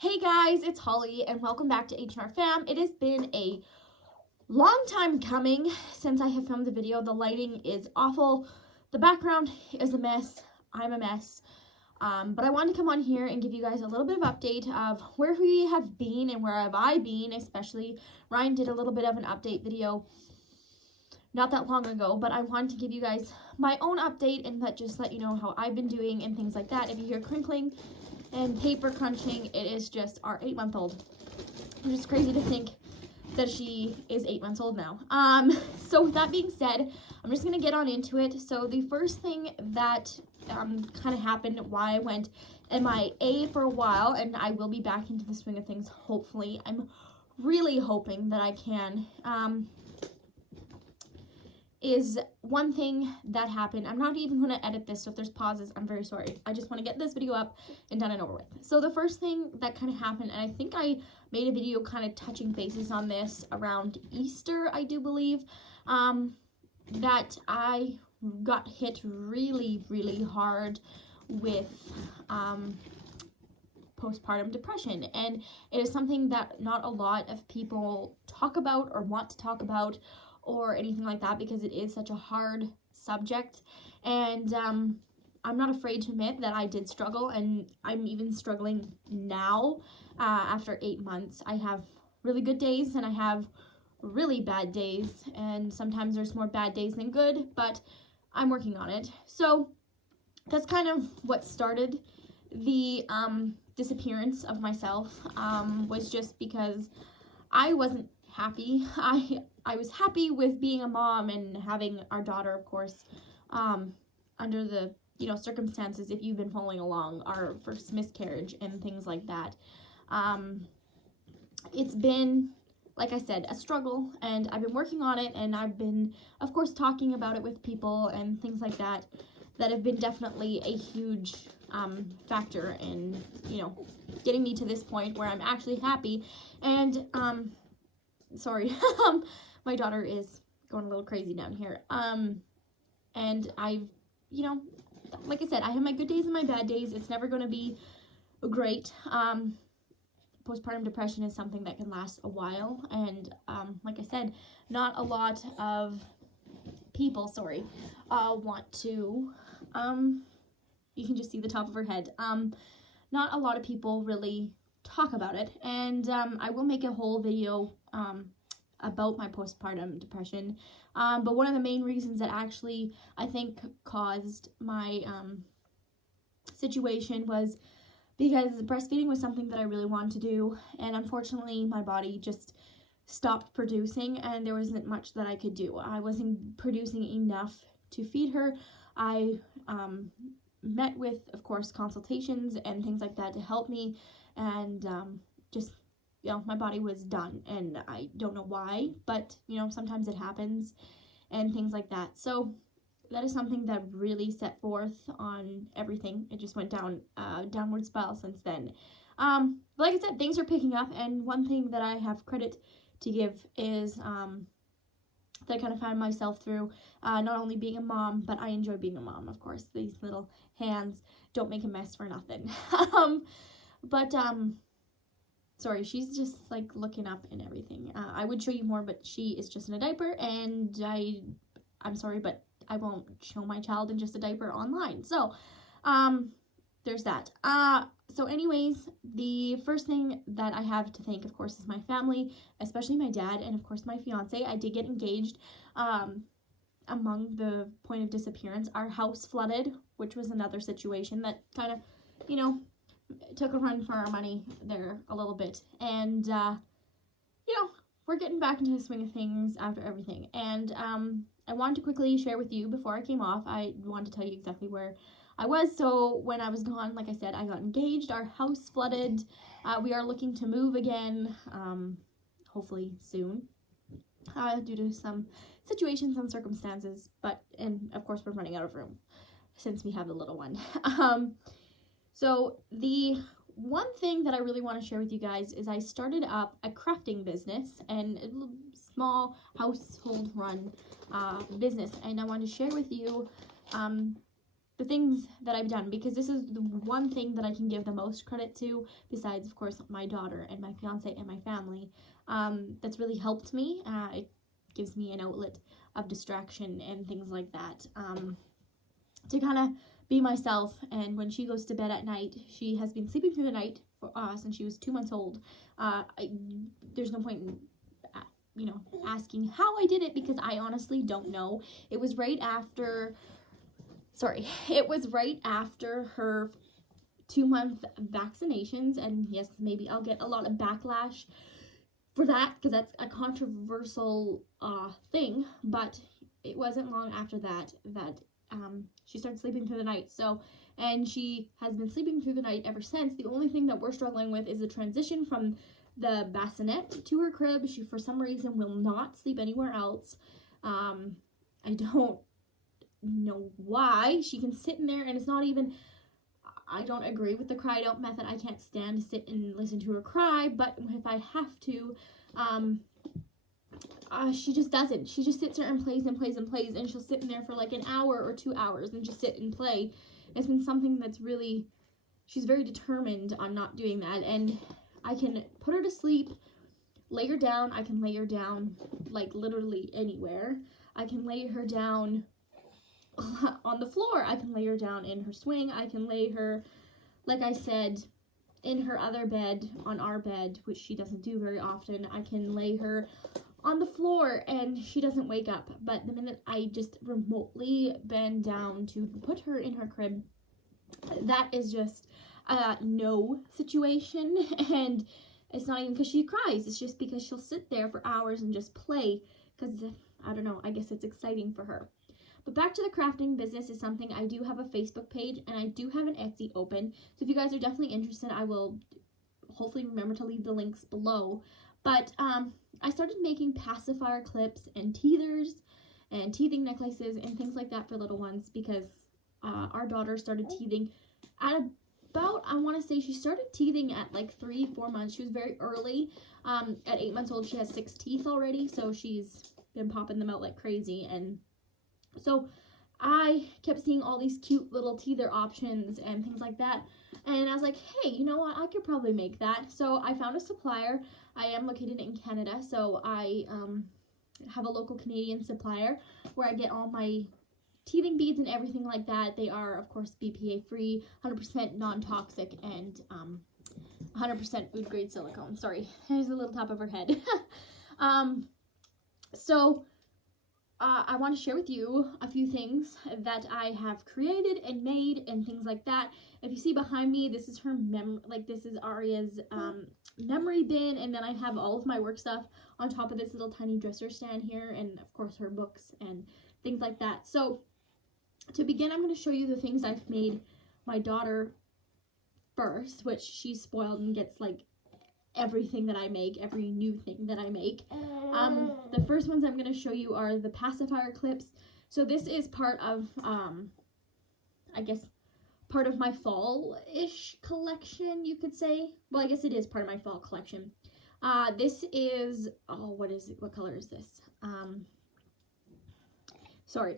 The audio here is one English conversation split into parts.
Hey guys, it's Holly and welcome back to H&R Fam. It has been a long time coming since I have filmed the video. The lighting is awful. The background is a mess. I'm a mess. But I wanted to come on here and give you guys a little bit of update of where we have been and where have I been, especially Ryan did a little bit of an update video not that long ago, but I wanted to give you guys my own update and just let you know how I've been doing and things like that. If you hear crinkling and paper crunching, it is just our 8-month-old. It's just crazy to think that she is 8 months old now. So with that being said, I'm just gonna get on into it. So the first thing that kind of happened, why I went MIA for a while, and I will be back into the swing of things hopefully. I'm really hoping that I can. Is one thing that happened. I'm not even going to edit this, so if there's pauses, I'm very sorry. I just want to get this video up and done and over with. So the first thing that kind of happened, and I think I made a video kind of touching bases on this around Easter, I do believe, that I got hit really, really hard with postpartum depression. And it is something that not a lot of people talk about or want to talk about or anything like that, because it is such a hard subject. And I'm not afraid to admit that I did struggle, and I'm even struggling now after 8 months. I have really good days and I have really bad days, and sometimes there's more bad days than good, but I'm working on it. So that's kind of what started the disappearance of myself, was just because I wasn't happy. I was happy with being a mom and having our daughter, of course, under the, circumstances, if you've been following along, our first miscarriage and things like that. It's been, like I said, a struggle, and I've been working on it, and I've been, of course, talking about it with people and things like that, that have been definitely a huge factor in, getting me to this point where I'm actually happy. And, sorry, my daughter is going a little crazy down here. And I've, like I said, I have my good days and my bad days. It's never going to be great. Postpartum depression is something that can last a while. And, like I said, not a lot of people, want to, you can just see the top of her head. Not a lot of people really talk about it. And, I will make a whole video, about my postpartum depression, but one of the main reasons that actually I think caused my situation was because breastfeeding was something that I really wanted to do, and unfortunately my body just stopped producing, and there wasn't much that I could do. I wasn't producing enough to feed her. I met with, of course, consultations and things like that to help me, and just my body was done, and I don't know why, but, sometimes it happens and things like that. So that is something that really set forth on everything. It just went down, downward spiral since then. But like I said, things are picking up, and one thing that I have credit to give is, that I kind of found myself through, not only being a mom, but I enjoy being a mom, of course. These little hands don't make a mess for nothing. Sorry, she's just like looking up and everything. I would show you more, but she is just in a diaper, and I'm sorry, but I won't show my child in just a diaper online. So, there's that. So anyways, the first thing that I have to thank, of course, is my family, especially my dad, and of course my fiance. I did get engaged. Among the point of disappearance, our house flooded, which was another situation that kind of, took a run for our money there a little bit. And, we're getting back into the swing of things after everything. And I wanted to quickly share with you, before I came off, I wanted to tell you exactly where I was. So when I was gone, like I said, I got engaged, our house flooded, we are looking to move again, hopefully soon, due to some situations and circumstances, and of course we're running out of room since we have a little one. So the one thing that I really want to share with you guys is I started up a crafting business, and a small household run business, and I want to share with you the things that I've done, because this is the one thing that I can give the most credit to, besides, of course, my daughter and my fiance and my family, that's really helped me. It gives me an outlet of distraction and things like that, to kind of be myself. And when she goes to bed at night, she has been sleeping through the night for since she was 2 months old. There's no point in asking how I did it, because I honestly don't know. It was right after her 2-month vaccinations, and yes, maybe I'll get a lot of backlash for that, because that's a controversial thing, but it wasn't long after that she started sleeping through the night. So, and she has been sleeping through the night ever since. The only thing that we're struggling with is the transition from the bassinet to her crib. She, for some reason, will not sleep anywhere else. I don't know why. She can sit in there, and it's not even, I don't agree with the cry out method. I can't stand to sit and listen to her cry, but if I have to, she just doesn't. She just sits there and plays and plays and plays, and she'll sit in there for like an hour or 2 hours and just sit and play. It's been something that's really, she's very determined on not doing that, and I can put her to sleep, lay her down. I can lay her down like literally anywhere. I can lay her down on the floor. I can lay her down in her swing. I can lay her, like I said, in her other bed, on our bed, which she doesn't do very often. I can lay her on the floor and she doesn't wake up. But the minute I just remotely bend down to put her in her crib, that is just a no situation. And it's not even because she cries. It's just because she'll sit there for hours and just play, because, I don't know, I guess it's exciting for her. But back to the crafting business is something. I do have a Facebook page, and I do have an Etsy open. So if you guys are definitely interested, I will hopefully remember to leave the links below. But I started making pacifier clips and teethers and teething necklaces and things like that for little ones, because our daughter started teething at about, I want to say she started teething at like 3-4 months. She was very early. At 8 months old, she has 6 teeth already, so she's been popping them out like crazy. And so I kept seeing all these cute little teether options and things like that. And I was like, hey, you know what? I could probably make that. So I found a supplier. I am located in Canada, so I have a local Canadian supplier where I get all my teething beads and everything like that. They are, of course, BPA free, 100% non-toxic, and 100% food grade silicone. Sorry, there's a little top of her head. So I want to share with you a few things that I have created and made and things like that. If you see behind me, this is her this is Aria's memory bin, and then I have all of my work stuff on top of this little tiny dresser stand here, and of course her books and things like that. So to begin, I'm going to show you the things I've made my daughter first, which she's spoiled and gets like everything that I make, every new thing that I make. The first ones I'm going to show you are the pacifier clips. So this is part of, I guess, part of my fall-ish collection, you could say. Well, I guess it is part of my fall collection. This is, oh, what is it? What color is this? Sorry.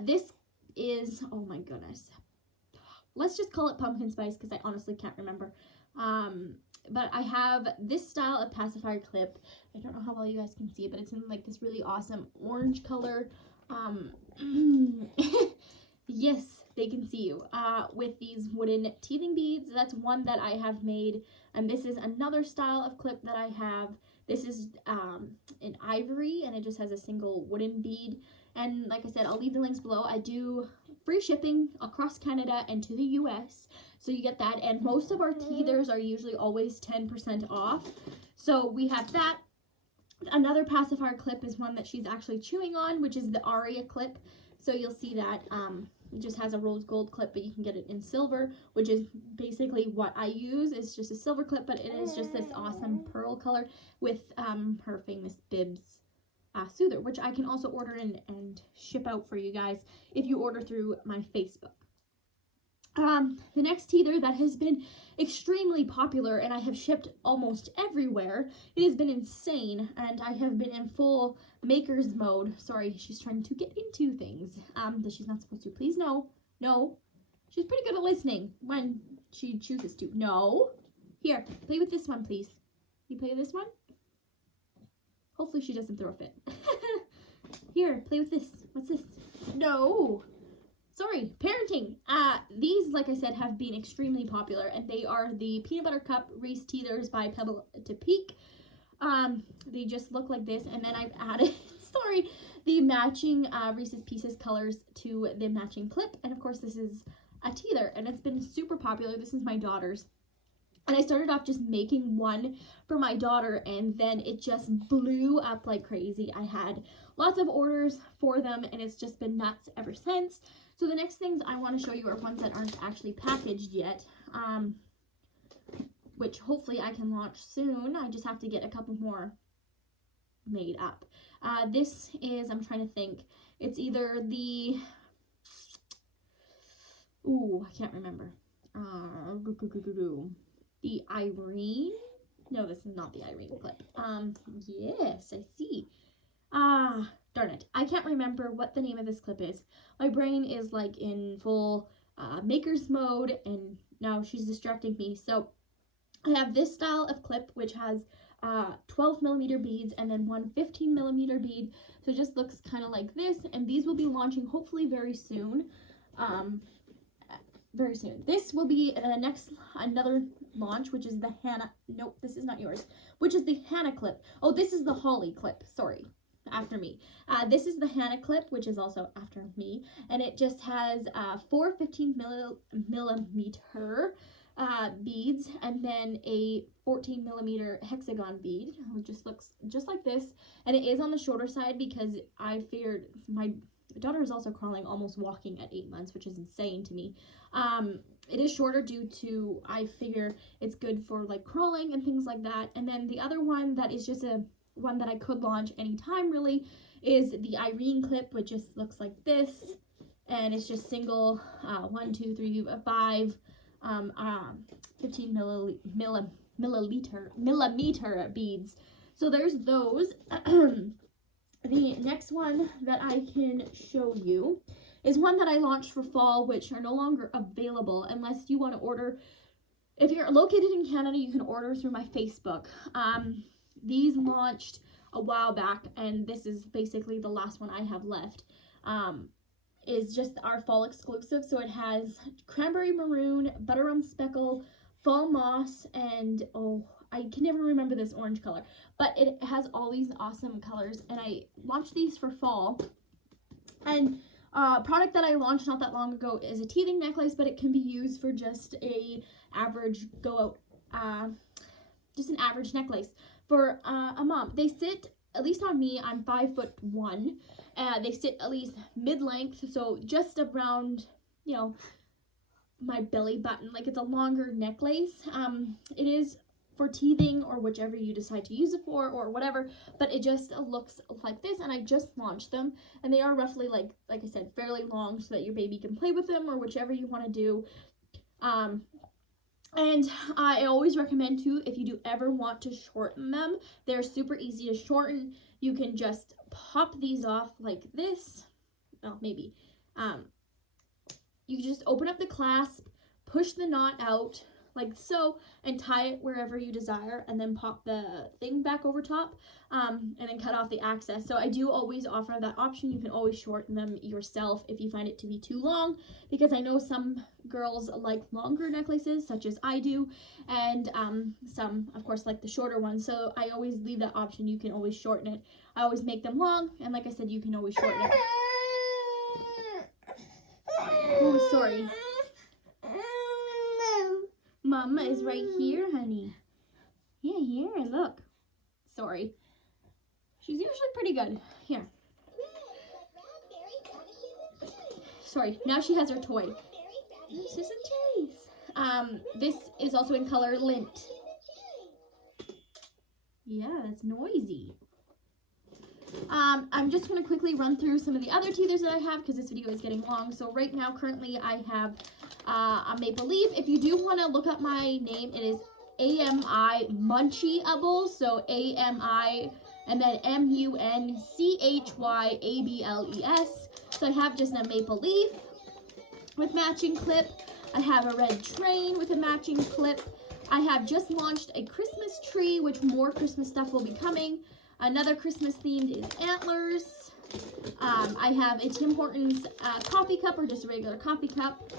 This is, oh my goodness. Let's just call it pumpkin spice, because I honestly can't remember. But I have this style of pacifier clip. I don't know how well you guys can see it, but it's in like this really awesome orange color. Yes, they can see you. With these wooden teething beads. That's one that I have made. And this is another style of clip that I have. This is in ivory, and it just has a single wooden bead. And like I said, I'll leave the links below. I do free shipping across Canada and to the US. So you get that. And most of our teethers are usually always 10% off. So we have that. Another pacifier clip is one that she's actually chewing on, which is the Aria clip. So you'll see that it just has a rose gold clip, but you can get it in silver, which is basically what I use. It's just a silver clip, but it is just this awesome pearl color with her famous Bibs soother, which I can also order and ship out for you guys if you order through my Facebook. The next teether that has been extremely popular, and I have shipped almost everywhere. It has been insane, and I have been in full maker's mode. Sorry, she's trying to get into things that she's not supposed to. Please no. No. She's pretty good at listening when she chooses to. No. Here, play with this one, please. You play with this one? Hopefully she doesn't throw a fit. Here, play with this. What's this? No. Sorry, parenting. These, like I said, have been extremely popular, and they are the Peanut Butter Cup Reese Teethers by Pebble to Peak. They just look like this, and then I've added, sorry, the matching Reese's Pieces colors to the matching clip, and of course this is a teether, and it's been super popular. This is my daughter's. And I started off just making one for my daughter, and then it just blew up like crazy. I had lots of orders for them, and it's just been nuts ever since. So the next things I want to show you are ones that aren't actually packaged yet, which hopefully I can launch soon. I just have to get a couple more made up. This is, I'm trying to think, it's either the, ooh, I can't remember. The Irene. No, this is not the Irene clip. Yes, I see. Darn it. I can't remember what the name of this clip is. My brain is like in full maker's mode, and now she's distracting me. So I have this style of clip, which has 12 millimeter beads and then one 15 millimeter bead. So it just looks kind of like this, and these will be launching hopefully very soon. Very soon. This will be another launch, which is the Hannah. Nope, this is not yours. Which is the Hannah clip. Oh, this is the Holly clip. Sorry, after me. This is the Hannah clip, which is also after me, and it just has 4 15 millimeter beads and then a 14 millimeter hexagon bead. It just looks just like this, and it is on the shorter side because I figured my daughter is also crawling, almost walking at 8 months, which is insane to me. It is shorter due to, I figure it's good for like crawling and things like that. And then the other one that is just a one that I could launch anytime really is the Irene clip, which just looks like this, and it's just single 1 2 3 5 15 millimeter beads. So there's those. The next one that I can show you is one that I launched for fall, which are no longer available unless you want to order. If you're located in Canada, you can order through my Facebook. These launched a while back, and this is basically the last one I have left. Is just our fall exclusive. So it has cranberry maroon, butter on speckle, fall moss, and oh, I can never remember this orange color, but it has all these awesome colors, and I launched these for fall. And product that I launched not that long ago is a teething necklace, but it can be used for just a average go out, just an average necklace for a mom. They sit, at least on me, I'm 5'1". They sit at least mid-length, so just around, you know, my belly button. Like, it's a longer necklace. It is for teething or whichever you decide to use it for or whatever, but it just looks like this, and I just launched them, and they are roughly like I said, fairly long so that your baby can play with them or whichever you want to do. And I always recommend too, if you do ever want to shorten them, they're super easy to shorten. You can just pop these off like this. Well, maybe. You can just open up the clasp, push the knot out like so, and tie it wherever you desire, and then pop the thing back over top, and then cut off the access. So I do always offer that option. You can always shorten them yourself if you find it to be too long, because I know some girls like longer necklaces, such as I do, and some of course like the shorter ones. So I always leave that option. You can always shorten it. I always make them long, and like I said, you can always shorten it. Oh, sorry. Mama is right here, honey. Yeah, here, look. Sorry. She's usually pretty good. Here. Sorry, now she has her toy. This is a chase. This is also in color lint. Yeah, that's noisy. I'm just going to quickly run through some of the other teethers that I have because this video is getting long. So right now, currently, I have a maple leaf. If you do want to look up my name, it is AMI Munchieables. So AMI and then MUNCHYABLES. So I have just a maple leaf. with matching clip. I have a red train with a matching clip. I have just launched a Christmas tree, which more Christmas stuff will be coming. Another Christmas themed is antlers. I have a Tim Hortons coffee cup, or just a regular coffee cup.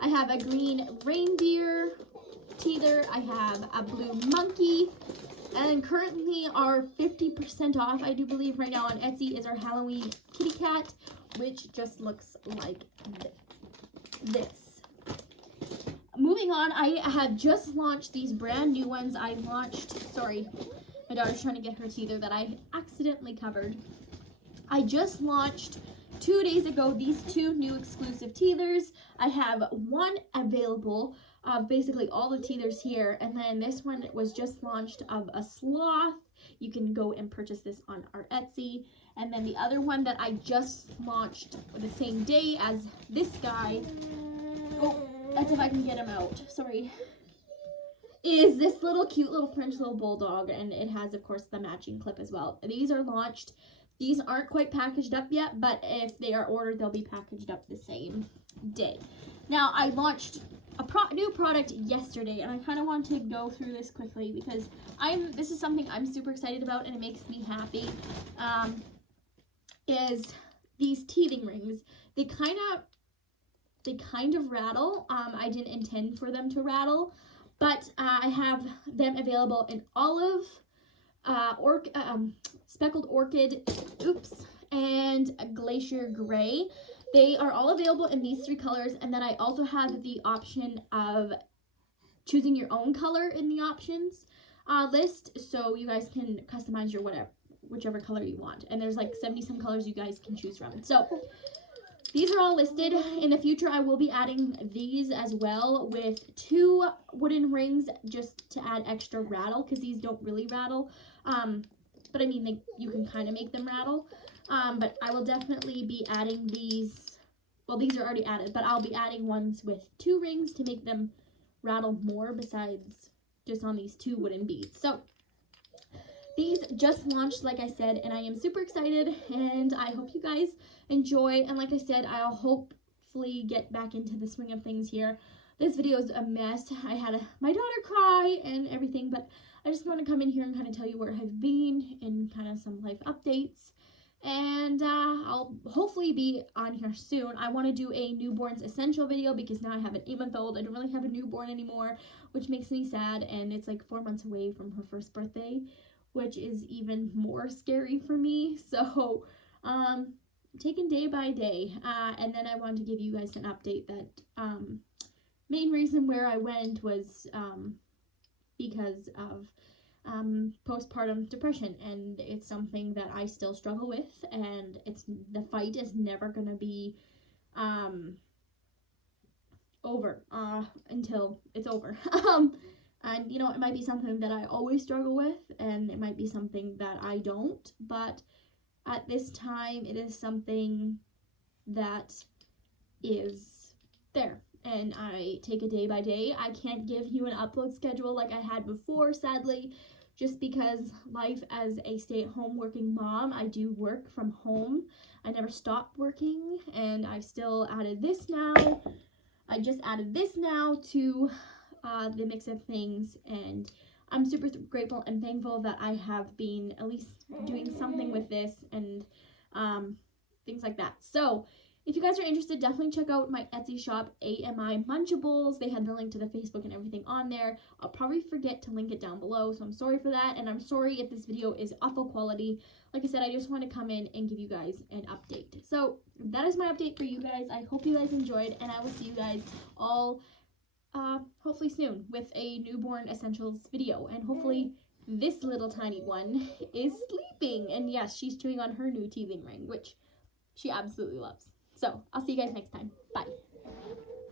I have a green reindeer teether. I have a blue monkey. And currently our 50% off, I do believe right now on Etsy, is our Halloween kitty cat, which just looks like this. Moving on, I have just launched these brand new ones. I launched, sorry, my daughter's trying to get her teether that I accidentally covered. I just launched 2 days ago these 2 new exclusive teethers. I have one available of basically all the teethers here, and then this one was just launched of a sloth. You can go and purchase this on our Etsy. And then the other one that I just launched the same day as this guy, oh, that's if I can get him out, sorry, is this little cute little French little bulldog, and it has of course the matching clip as well. These are launched. These aren't quite packaged up yet, but if they are ordered, they'll be packaged up the same day. Now, I launched a new product yesterday, and I kind of want to go through this quickly because this is something I'm super excited about, and it makes me happy. Is these teething rings. They kind of rattle. I didn't intend for them to rattle, but I have them available in olive, speckled orchid, and a glacier gray. They are all available in these 3 colors, and then I also have the option of choosing your own color in the options list, so you guys can customize your whichever color you want. And there's like 70 some colors you guys can choose from. So these are all listed. In the future, I will be adding these as well with 2 wooden rings just to add extra rattle, because these don't really rattle. But I mean, you can kind of make them rattle. But I will definitely be adding these. Well, these are already added, but I'll be adding ones with 2 rings to make them rattle more besides just on these 2 wooden beads. So these just launched, like I said, and I am super excited, and I hope you guys enjoy. And like I said, I'll hopefully get back into the swing of things here. This video is a mess. I had my daughter cry and everything, but I just want to come in here and kind of tell you where I've been and kind of some life updates. And I'll hopefully be on here soon. I want to do a newborn's essential video because now I have an 8-month-old. I don't really have a newborn anymore, which makes me sad. And it's like 4 months away from her first birthday, which is even more scary for me. So, taking day by day. And then I wanted to give you guys an update that main reason where I went was because of postpartum depression, and it's something that I still struggle with, and the fight is never gonna be over until it's over. And you know, it might be something that I always struggle with, and it might be something that I don't, but at this time it is something that is there, and I take it day by day. I can't give you an upload schedule like I had before, sadly, just because life as a stay-at-home working mom. I do work from home. I never stopped working, and I still added this now. I just added this now to the mix of things, and I'm super grateful and thankful that I have been at least doing something with this and things like that. So if you guys are interested, definitely check out my Etsy shop, AMI Munchables. They had the link to the Facebook and everything on there. I'll probably forget to link it down below, so I'm sorry for that, and I'm sorry if this video is awful quality. Like I said, I just want to come in and give you guys an update. So that is my update for you guys. I hope you guys enjoyed, and I will see you guys all hopefully soon with a newborn essentials video, and hopefully this little tiny one is sleeping, and yes, she's chewing on her new teething ring, which she absolutely loves. So I'll see you guys next time. Bye.